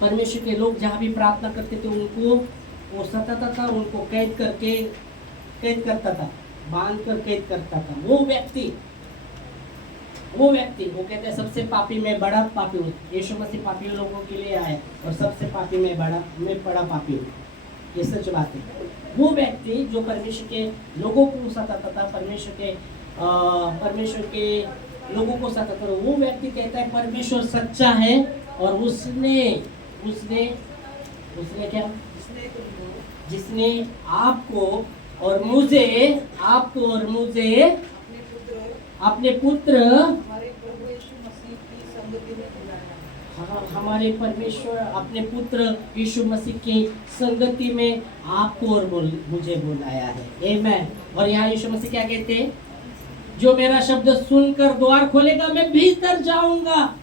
परमेश्वर के लोग जहाँ भी प्रार्थना करते थे उनको वो सताता था, उनको कैद करता था, बांध कर कैद करता था। वो व्यक्ति वो कहते हैं सबसे पापी मैं बड़ा पापी हूँ। यीशु मसीह पापी लोगों के लिए आए और सबसे पापी मैं बड़ा पापी हूँ। ये सच बात है। वो व्यक्ति जो परमेश्वर के लोगों को सताता था, परमेश्वर के लोगों को सताता था, वो व्यक्ति कहता है परमेश्वर सच्चा है और उसने क्या? जिसने आपको और मुझे अपने पुत्र हमारे प्रभु यीशु मसीह की संगति में बुलाया। हमारे परमेश्वर अपने पुत्र यीशु मसीह की संगति में आपको और मुझे बुलाया है। आमीन। और यहाँ यीशु मसीह क्या कहते हैं? जो मेरा शब्द सुनकर द्वार खोलेगा मैं भीतर जाऊंगा,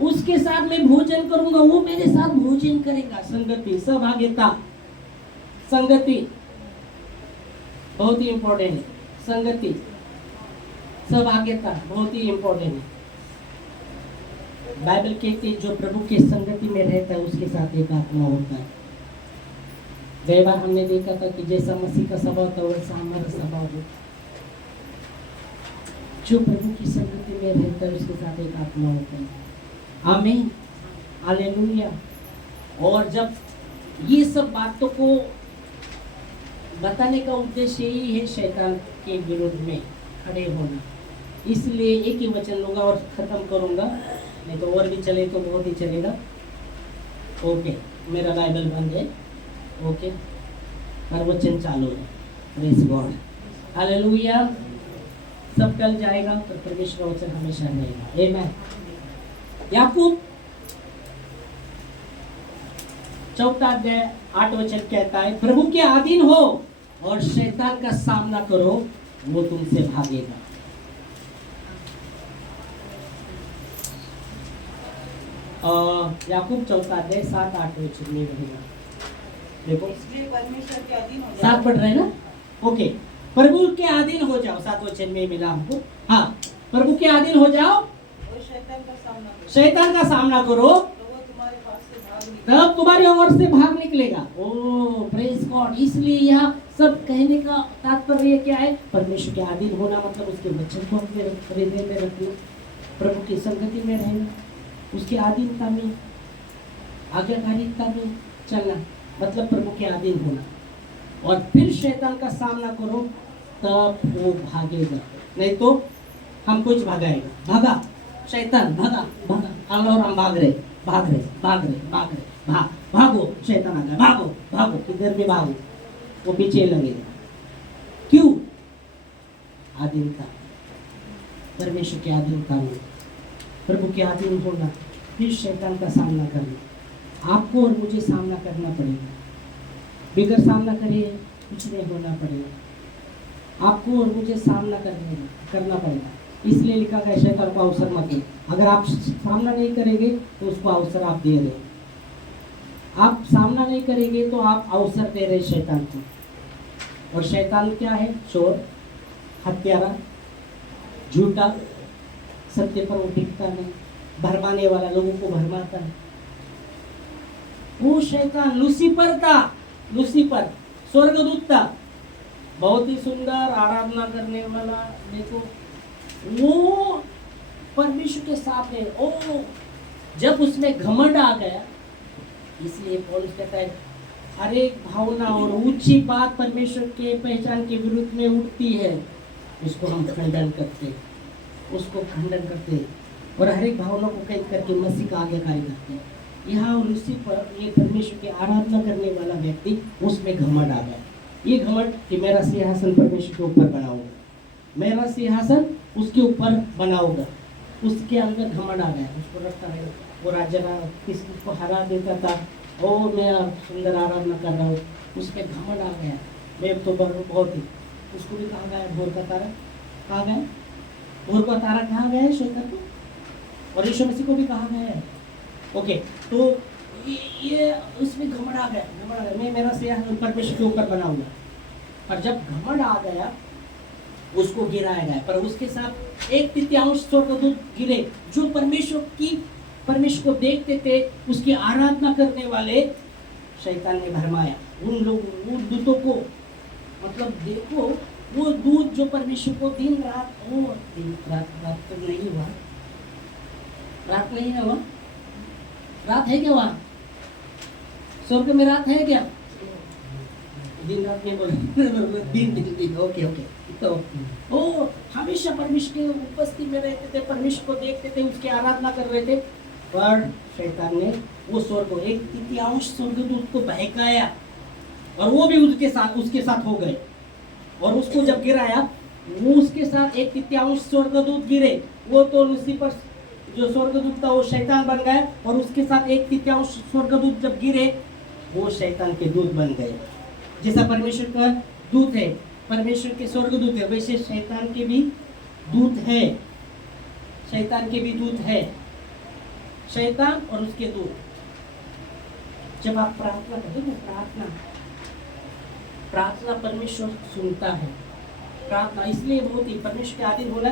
उसके साथ मैं भोजन करूंगा, वो मेरे साथ भोजन करेगा। संगति, सहभागिता, संगति बहुत ही इंपॉर्टेंट है। संगति, सहभागिता बहुत ही इंपॉर्टेंट है। बाइबल कहती है जो प्रभु की संगति में रहता है उसके साथ एक आत्मा होता है। कई बार हमने देखा था कि जैसा मसीह का स्वभाव था वैसा हमारा स्वभाव हो। जो प्रभु की संगति में रहता है उसके साथ एक आत्मा होता है। आमीन, हालेलुया। और जब ये सब बातों को बताने का उद्देश्य यही है शैतान के विरोध में खड़े होना। इसलिए एक ही वचन लूंगा और खत्म करूंगा, नहीं तो और भी चले तो बहुत ही चलेगा। ओके, मेरा बाइबल बंद है। ओके, पर वचन चालू है। Praise God, hallelujah. सब टल जाएगा पर परमेश्वर का वचन हमेशा रहेगा। आमीन। याकूब 4 अध्याय 8 वचन कहता है, प्रभु के अधीन हो और शैतान का सामना करो, वो तुमसे भागेगा। याकूब 4 अध्याय 7-8 वचन में रहेगा। देखो, इसलिए परमेश्वर के अधीन हो 7 पढ़ रहे ना? ओके, प्रभु के अधीन हो जाओ। 7 वचन में मिला हमको। हाँ, प्रभु के अधीन हो जाओ और शैतान का सामना करो, तो वो तुम्हारे पास से भाग निकलेगा। तब तुम्हारी ओर से भाग निकलेगा। ओ प्रेज गॉड। इसलिए यह सब कहने का तात्पर्य क्या है? परमेश्वर के अधीन होना मतलब उसके वचन को अपने हृदय में रखना, प्रभु की संगति में रहना, उसके अधीनता में, आज्ञाकारिता में चलना, मतलब प्रभु के अधीन होना। और फिर शैतान का सामना करो, तब वो भागेगा। नहीं तो हम कुछ भगाएगा। भागा शैतान, भागा भागा। हम भाग रहे, भागो शैतान आ गया, भागो, किधर भी भागो, वो पीछे लगेगा। क्यों? अधीनता, परमेश्वर के अधीनता में, प्रभु के अधीन होना, फिर शैतान का सामना करना। आपको और मुझे सामना करना पड़ेगा। बिगर सामना करे कुछ नहीं होना पड़ेगा। आपको और मुझे सामना करना पड़ेगा। इसलिए लिखा गया शैतान को अवसर मत दो। अगर आप सामना नहीं करेंगे तो उसको अवसर आप दे रहे, आप सामना नहीं करेंगे तो आप अवसर दे रहे शैतान को। और शैतान क्या है? चोर, हत्यारा, झूठा, सत्य पर वो टिकता नहीं, भरमाने वाला, लोगों को भरमाता है। वो शैतान लूसीफर था, लूसीफर स्वर्गदूत था, बहुत ही सुंदर आराधना करने वाला। देखो वो परमेश्वर के साथ है। ओ जब उसमें घमंड आ गया, इसलिए पौलुस कहता है हर एक भावना और ऊंची बात परमेश्वर के पहचान के विरुद्ध में उठती है, उसको हम खंडन करते हैं, उसको खंडन करते हैं और हर एक भावना को कैद करके मसीह का आज्ञाकारी करते हैं। यहाँ और उसी पर ये परमेश्वर की आराधना करने वाला व्यक्ति उसमें घमंड आ गया। ये घमंड कि मेरा सिंहासन परमेश्वर के ऊपर बनाऊंगा, मेरा सिंहासन उसके ऊपर बनाऊंगा, उसके अंदर घमंड आ गया। उसको लगता है वो राजा किसी को हरा देता था, ओ मैं सुंदर आराधना कर रहा हूँ, उसके घमंड आ गया। मैं तो बहुत ही, उसको भी कहा गया भोर का तारा, कहा गया भोर का तारा कहा गया है शैतान को, और यीशु मसीह को भी कहा गया है। ओके, तो ये उसमें घमंड आ गया, मैं मेरा सिंहासन परमेश्वर के ऊपर बनाऊंगा। और जब घमंड आ गया उसको गिराया गया, पर उसके साथ 1/3 स्वर्गदूत गिरे जो परमेश्वर को देखते थे, उसकी आराधना करने वाले शैतान ने भरमाया उन दूतों को। मतलब देखो वो दूत जो परमेश्वर को दिन रात तो नहीं हुआ, रात नहीं है, वहाँ रात है क्या? वहाँ स्वर्ग में रात है क्या? दिन रात नहीं बोले दिन। ओके तो ओ हमेशा परमेश्वर के उपस्थिति में रहते थे, परमेश्वर को देखते थे, उसकी आराधना कर रहे थे। पर शैतान ने वो स्वर्ग को 1/3 स्वर्गदूत को बहकाया और वो भी उसके साथ हो गए। और उसको जब गिराया वो उसके साथ 1/3 स्वर्गदूत गिरे। वो तो लूसीफर जो स्वर्गदूत था वो शैतान बन गया, और उसके साथ 1/3 स्वर्गदूत जब गिरे वो शैतान के दूत बन गए। जैसा परमेश्वर का दूत है, परमेश्वर के स्वर्गदूत है, वैसे शैतान के भी दूत है, शैतान के भी दूत है, शैतान और उसके दूत। जब आप प्रार्थना करते हो, प्रार्थना परमेश्वर सुनता है। प्रार्थना इसलिए बहुत ही परमेश्वर के आधीन बोला,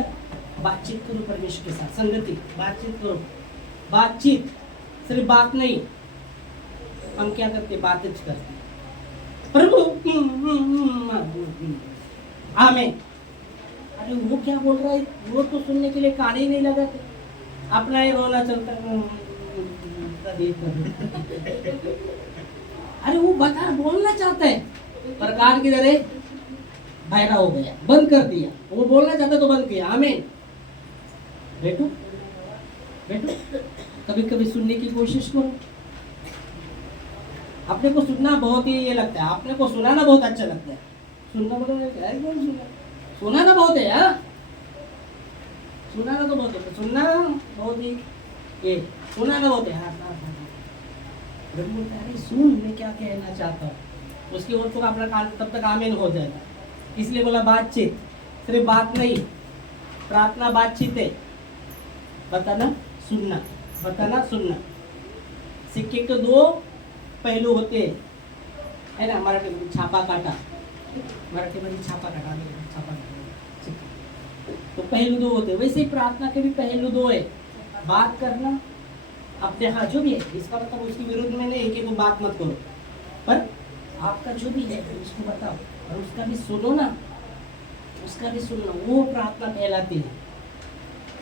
बातचीत करो परमेश्वर के साथ, संगति, बातचीत करो। बातचीत सिर्फ बात नहीं, हम क्या करते, बातें करते प्रभु आमीन। अरे वो क्या बोल रहा है, वो तो सुनने के लिए कान ही नहीं लगाते, अपना ही रोना चलता है। अरे वो बता बोलना चाहता है, पर कान की तरह बहरा हो गया, बंद कर दिया। वो बोलना चाहता तो बंद किया। आमीन। बेटू कभी कभी सुनने की कोशिश करो। अपने को सुनना बहुत ही ये लगता है, अपने को सुनाना बहुत अच्छा लगता है। सुनना सुनाना बहुत है यार, सुनाना तो बहुत है, सुनना बहुत ही ये सुनाना बहुत है। अरे सुन मैं क्या कहना चाहता हूँ, उसकी ओर तो अपना कान तब तक आमीन हो जाएगा। इसलिए बोला बातचीत, सिर्फ बात नहीं, प्रार्थना बातचीत है। बताना सुनना। सिक्के के 2 पहलू होते है ना, मराठी में छापा काटा, तो पहलू 2 होते। वैसे ही प्रार्थना के भी पहलू 2 है। बात करना अपने, हाँ जो भी है, इसका मतलब उसके विरुद्ध में नहीं है कि तुम बात मत करो, पर आपका जो भी है उसको बताओ और उसका भी सुनो ना, वो प्रार्थना कहलाती है।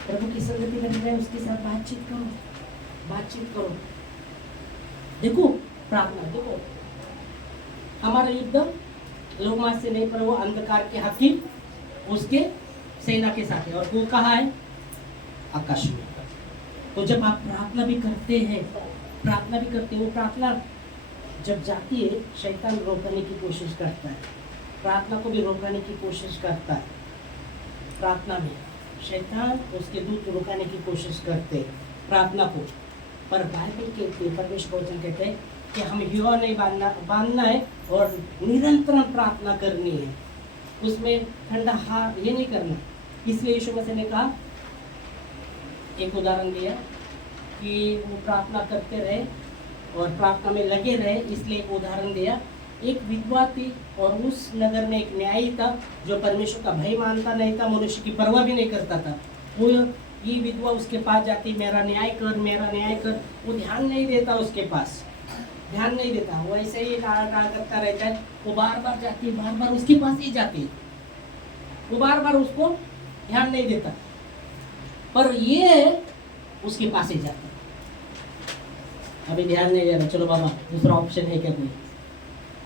प्रभु की संगति में रहे, उसके साथ बातचीत करो। देखो प्रार्थना, देखो हमारा युद्ध लोग मास से नहीं, पर वो अंधकार के हकीम उसके सेना के साथ है, और वो कहाँ है? आकाश में। तो जब आप प्रार्थना भी करते हैं, वो प्रार्थना जब जाती है, शैतान रोकने की कोशिश करता है, प्रार्थना को भी रोकने की कोशिश करता है। प्रार्थना में शैतान उसके दूत रोकने की कोशिश करते हैं प्रार्थना को, पर बाइबल के परमेश्वर वचन कहते हैं कि हमें युवा नहीं बांधना है और निरंतर प्रार्थना करनी है। उसमें ठंडा हाथ ये नहीं करना। इसलिए यीशु मसीह ने कहा, एक उदाहरण दिया कि वो प्रार्थना करते रहे और प्रार्थना में लगे रहे, इसलिए एक उदाहरण दिया। एक विधवा थी और उस नगर में एक न्यायी था जो परमेश्वर का भय मानता नहीं था, मनुष्य की परवाह भी नहीं करता था। वो ये विधवा उसके पास जाती, मेरा न्याय कर, मेरा न्याय कर। वो ध्यान नहीं देता, उसके पास ध्यान नहीं देता, वो ऐसे ही टाल करता रहता है। वो बार बार जाती, बार बार उसके पास ही जाती, वो बार बार उसको ध्यान नहीं देता, पर ये उसके पास ही जाता। अभी ध्यान नहीं दे रहा, चलो बाबा दूसरा ऑप्शन है क्या कोई?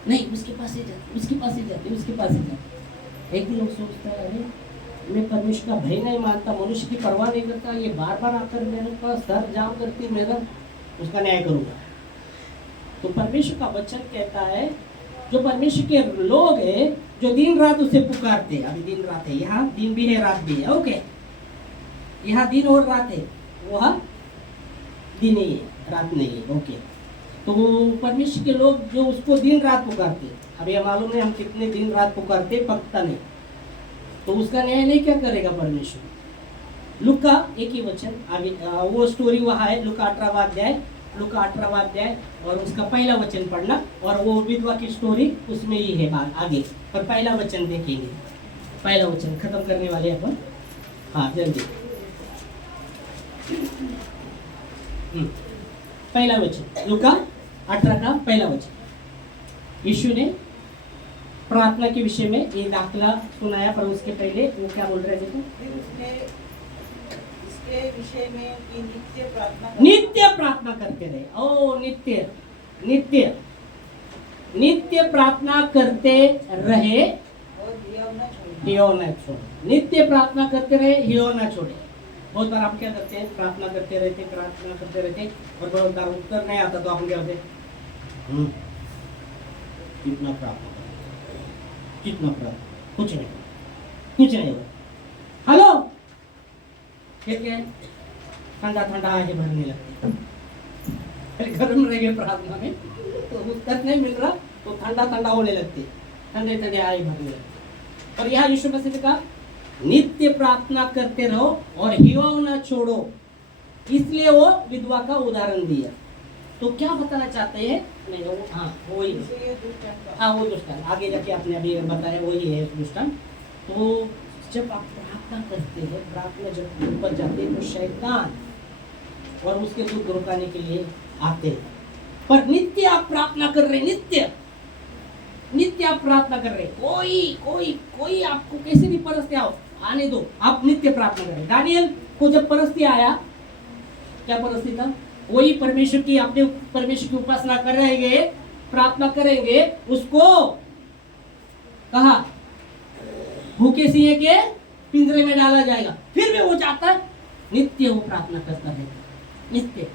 नहीं, उसके पास ही जाते, उसके पास ही जाते, उसके पास ही जाते। एक दिन वो सोचता है, अरे मैं परमेश्वर का भय नहीं मानता, मनुष्य की परवाह नहीं करता, ये बार बार आकर मेरे पास सर जाम करती, मेरा उसका न्याय करूँगा। तो परमेश्वर का वचन कहता है, जो परमेश्वर के लोग हैं जो दिन रात उसे पुकारते हैं, अभी दिन रात है, यहाँ दिन भी है रात भी है, ओके, यहाँ दिन और रात है, वहाँ दिन ही है, रात नहीं है, ओके। तो परमेश्वर के लोग जो उसको दिन रात पुकारते हैं, अभी हम मालूम नहीं हम कितने दिन रात पुकारते, पक्का नहीं, तो उसका न्याय नहीं क्या करेगा परमेश्वर? लुका एक ही वचन, आगे वो स्टोरी वहाँ है, लुका 18वां अध्याय और उसका पहला वचन पढ़ना, और वो विधवा की स्टोरी उसमें ही है बात आगे, पर पहला वचन देखेंगे, पहला वचन खत्म करने वाले अपन, हाँ जल्दी। पहला वचन लुका 18 का पहला वचन। यीशु ने प्रार्थना के विषय में ये दाखला सुनाया, पर उसके पहले वो क्या बोल रहे थे? इसके विषय में कि नित्य प्रार्थना करते रहे। ओ नित्य नित्य नित्य प्रार्थना करते रहे और हियो न छोड़े। नित्य प्रार्थना करते रहे, हियो न छोड़े। बहुत बार आप क्या करते हैं, प्रार्थना करते रहते और बहुत बार उत्तर नहीं आता, तो आप क्या होते, कितना प्रार्थना, कुछ नहीं होगा। हेलो, फिर क्या है, ठंडा आगे भरने लगते, फिर गर्म रह गए प्रार्थना में, तो उत्तर नहीं मिल रहा, तो ठंडा होने लगती, ठंडे आगे भरने लगते। और यहाँ यीशु मसीह ने कहा, नित्य प्रार्थना करते रहो और हियो न छोड़ो, इसलिए वो विधवा का उदाहरण दिया। तो क्या बताना चाहते हैं? नहीं वो वही, वो दुष्टान आगे जाके आपने अभी बताया, वही है दुष्टान। तो जब आप प्रार्थना करते हैं, प्रार्थना जब ऊपर जाते हैं, तो शैतान और उसके दुख रुकाने के लिए आते हैं। पर नित्य आप प्रार्थना कर रहे, नित्य आप प्रार्थना कर रहे, कोई आपको कैसे भी परिस्थिति आओ, आने दो, आप नित्य प्रार्थना करें। दानियल को जब परिस्थिति आया, क्या परिस्थिति था? वही परमेश्वर की, अपने परमेश्वर की उपासना करेंगे, प्रार्थना करेंगे, उसको कहा भूखे सिंह के पिंजरे में डाला जाएगा, फिर भी वो जाता है, नित्य वो प्रार्थना करता है, नित्य।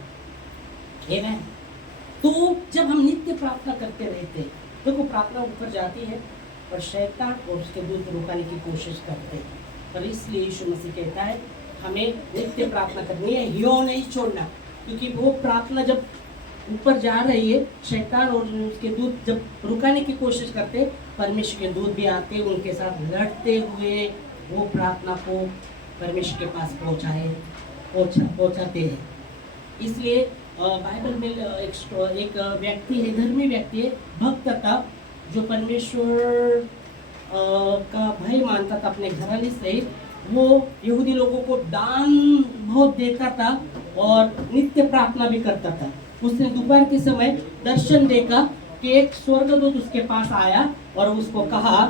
तो जब हम नित्य प्रार्थना करते रहते, तो वो प्रार्थना ऊपर जाती है, और शैतान और उसके दूत रुकाने की कोशिश करते हैं। पर इसलिए यीशु मसीह कहता है, हमें नित्य प्रार्थना करनी है, हियो नहीं छोड़ना, क्योंकि वो प्रार्थना जब ऊपर जा रही है, शैतान और उसके दूत जब रुकाने की कोशिश करते, परमेश्वर के दूत भी आते, उनके साथ लड़ते हुए वो प्रार्थना को परमेश्वर के पास पहुंचाते हैं। इसलिए बाइबल में एक व्यक्ति है, धर्मी व्यक्ति है, भक्त था, जो परमेश्वर का भय मानता था अपने घराने सहित। वो यहूदी लोगों को दान बहुत देता था और नित्य प्रार्थना भी करता था। उसने दोपहर के समय दर्शन देखा कि एक स्वर्गदूत उसके पास आया और उसको कहा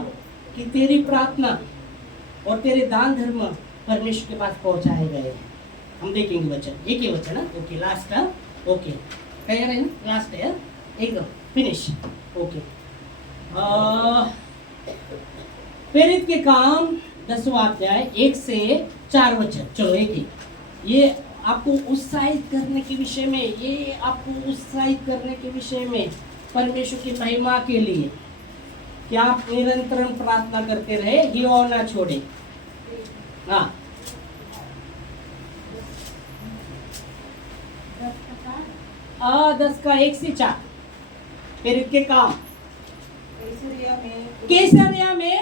कि तेरी प्रार्थना और तेरे दान धर्म परमेश्वर के पास पहुंचाए गए हैं। हम देखेंगे वचन, एक ही वचन है, ओके, लास्ट है, ओके, कह रहे हैं लास्ट है, एकदम फिनिश, ओके। प्रेरित के काम 10वां अध्याय 1 से 4 वचन, चलो एक ही, ये आपको उत्साहित करने के विषय में, परमेश्वर की महिमा के लिए कि आप निरंतर प्रार्थना करते रहे, हियो ना छोड़े। हाँ, 10 का 1 से 4, प्रेरित के काम। कैसरिया में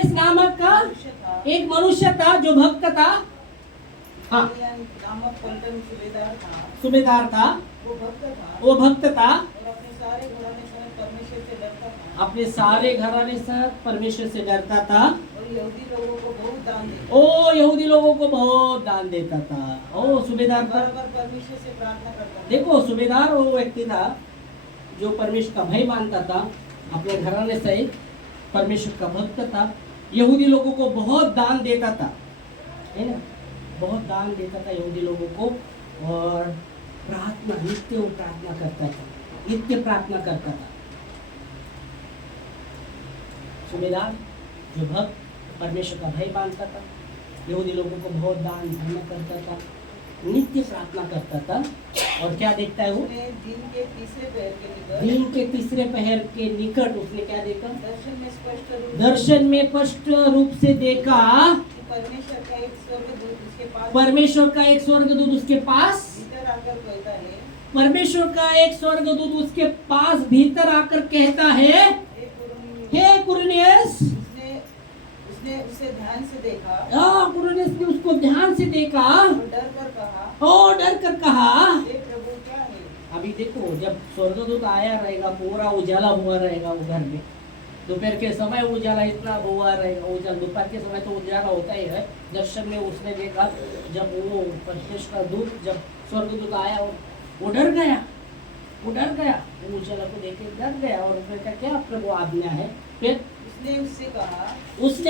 कुरनेस नामक का मनुष्य था, एक मनुष्य था जो भक्त था, हाँ नामक पलटन सूबेदार था, वो भक्त था वो भक्त था, और अपने सारे घराने समेत परमेश्वर से डरता था अपने सारे घराने से परमेश्वर से डरता था, और यहूदी लोगों को बहुत दान देता ओ यहूदी लोगों को बहुत दान देता था। ओ सूबेदार था। बराबर परमेश्वर से प्रार्थना करता था। देखो सूबेदार वो व्यक्ति था जो परमेश्वर का भय मानता था, अपने घराने सहित परमेश्वर का भक्त था, यहूदी लोगों को बहुत दान देता था, है ना, बहुत दान देता था यहूदी लोगों को, और प्रार्थना नित्य वो प्रार्थना करता था, नित्य प्रार्थना करता था। सूबेदार जो भक्त परमेश्वर का भय मानता था, यहूदी लोगों को बहुत दान धर्म करता था, नित्य प्रार्थना करता था, और क्या देखता है वो, उसने दिन के तीसरे पहर के निकट दिन के तीसरे पहर के निकट उसने क्या देखा, दर्शन में स्पष्ट रूप दर्शन में स्पष्ट रूप से देखा कि परमेश्वर का एक स्वर्गदूत उसके पास परमेश्वर का एक स्वर्गदूत उसके पास भीतर आकर कहता है, परमेश्वर का एक स्वर्गदूत उसके पास भीतर आकर कहता है, हे कुरनेलियुस, हे कुरनेलियुस। उसने उसे ध्यान से देखा कुरनेलियुस ने उसको ध्यान से देखा और डर कर कहा, और डर कर कहा, हे प्रभु क्या है? अभी देखो जब स्वर्गदूत आया रहेगा पूरा उजाला हुआ रहेगा वो घर में, दोपहर के समय उजाला इतना हुआ रहेगा, उजाला दोपहर के समय तो उजाला होता ही है। दर्शन में उसने देखा जब वो परमेश्वर का दूत जब स्वर्गदूत आया वो डर गया, वो उजाला को देख के डर गया, और उसने कहा क्या प्रभु आज्ञा है। फिर उसने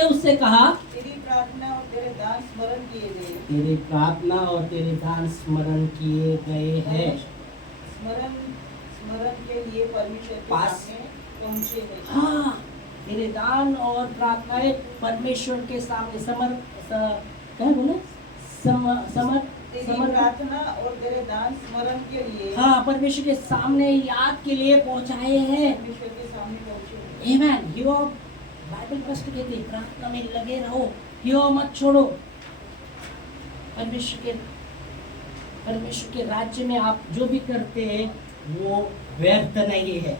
उससे कहा तेरी प्रार्थना और तेरे दान स्मरण किए गए, तेरी प्रार्थना और तेरे दान स्मरण किए गए हैं, स्मरण के लिए परमेश्वर के पास सामने पहुंचे हैं। हाँ, तेरे दान और प्रार्थनाएं परमेश्वर के सामने क्या बोले तेरी प्रार्थना और तेरे दान स्मरण के लिए हाँ परमेश्वर के सामने याद के लिए पहुंचाए हैं। परमेश्वर के सामने पहुंचे हैं। आमेन। यो बाइबल फर्स्ट कहते हैं प्रार्थना में लगे रहो, यो मत छोड़ो। परमेश्वर के राज्य में आप जो भी करते हैं वो व्यर्थ नहीं है,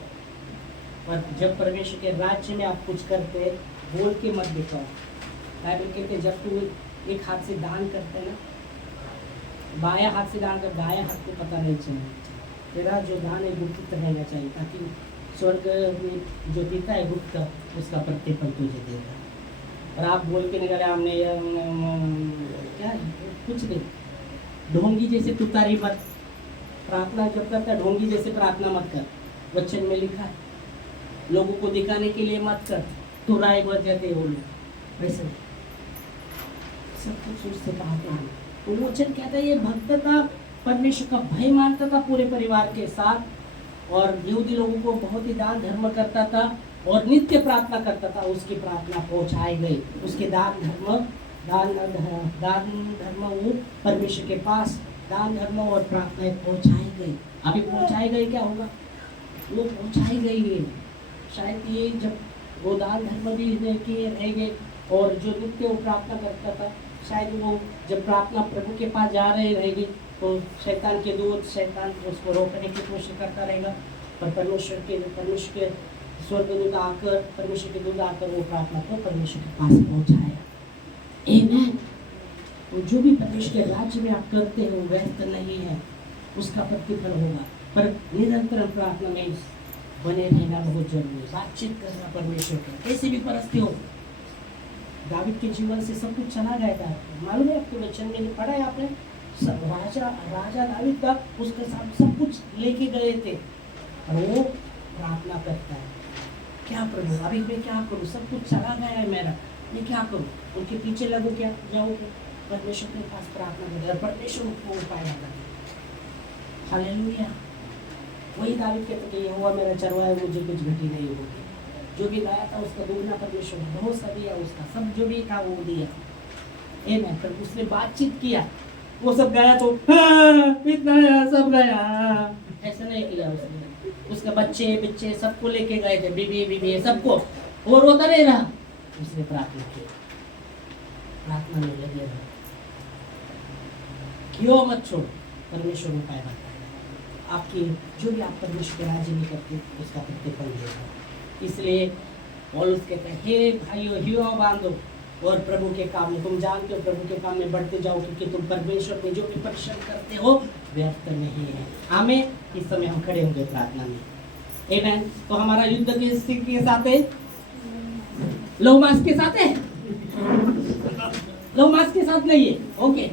पर जब परमेश्वर के राज्य में आप कुछ करते हैं बोल के मत दिखाओ। बाइबल कहते हैं जब तू एक हाथ से दान करते हैं ना, बायां हाथ से दान कर, दायां हाथ को पता नहीं चाहिए, तेरा जो दान है गुप्त रहना चाहिए, ताकि स्वर्ग में जो देता है गुप्त उसका प्रतिफल तुझे देगा। और आप बोल के निकले हमने क्या कुछ नहीं, ढोंगी जैसे तुतारी मत, प्रार्थना जब करता है ढोंगी जैसे प्रार्थना मत कर। वचन में लिखा है लोगों को दिखाने के लिए मत कर, तो राय बच जाते वो लोग, वैसे सब कुछ उससे पाते हैं। तो वचन कहता है ये भक्त था, परमेश्वर का भय मानता था पूरे परिवार के साथ, और यहूदी लोगों को बहुत ही दान धर्म करता था और नित्य प्रार्थना करता था। उसकी प्रार्थना पहुंचाई गई, उसके दान धर्म वो परमेश्वर के पास दान धर्म और प्रार्थनाएं पहुंचाई गई। अभी पहुंचाई गई क्या होगा, वो पहुंचाई गई है। शायद ये जब वो दान धर्म भी किए रहेंगे और जो नित्य वो प्रार्थना करता था, शायद वो जब प्रार्थना प्रभु के पास जा रहे रहेंगे तो शैतान के दूत शैतान उसको रोकने की कोशिश करता रहेगा, पर परमेश्वर के स्वर्गदूत आकर, परमेश्वर के दूत आकर वो प्रार्थना को परमेश्वर के पास पहुंचाया। आमीन। तो जो भी परमेश्वर के राज्य में आप करते हो व्यर्थ नहीं है, उसका प्रतिफल होगा, पर निरंतर प्रार्थना में बने रहना बहुत जरूरी है। बातचीत करना परमेश्वर का, कैसी भी परिस्थिति हो। दावीद के जीवन से सब कुछ चला गया था, मालूम है आपके वचन में पढ़ा है आपने, राजा दावीद था, उसके साथ सब कुछ लेके गए थे, और वो प्रार्थना करता है क्या प्रभु अभी मैं क्या करूँ, सब कुछ चला गया है मेरा, मैं क्या करूँ, उनके पीछे लगो क्या, जाओ क्या, परमेश्वर के पास प्रार्थना करता है, परमेश्वर को उपाय आता है। हालेलुया। वही दावीद कहते कि यहोवा मेरा चरवाहा, मुझे कुछ घटी नहीं होगी। जो भी गाया था उसका दुगना परमेश्वर बहुत सा दिया, उसका सब जो भी था वो दिया। आमीन। पर उसने बातचीत किया, वो सब गया तो इतना सब गया, ऐसा नहीं किया उसने। उसके बच्चे सबको लेके गए थे, बीबी सबको, और रोता नहीं रहा। उसने प्रार्थना की, प्रार्थना में लगे रहा, क्यों मत छोड़, परमेश्वर उपाय बताएगा। आपकी जो भी आप परमेश्वर के राज्य में करते उसका प्रतिफल देगा। इसलिए पौलुस कहते हैं हे भाइयों हिया बांधो और प्रभु के काम में, तुम जानते हो प्रभु के काम में बढ़ते जाओ क्योंकि तुम परमेश्वर में जो भी परिश्रम करते हो व्यर्थ नहीं है। हमें इस समय हम खड़े होंगे प्रार्थना में। आमेन। तो हमारा युद्ध के साथ है, लोमास के साथ है, लोमास के साथ नहीं है। ओके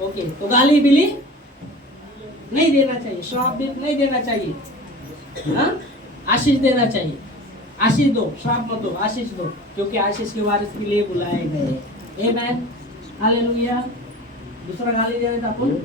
ओके, तो गाली बिली नहीं देना चाहिए, श्राप भी नहीं देना चाहिए, हाँ आशीष देना चाहिए। आशीष दो, श्राप मत दो, आशीष दो, क्योंकि आशीष के वारिस के लिए बुलाए गए। आमेन, हालेलुया। दूसरा गाली दे रहे थे अपन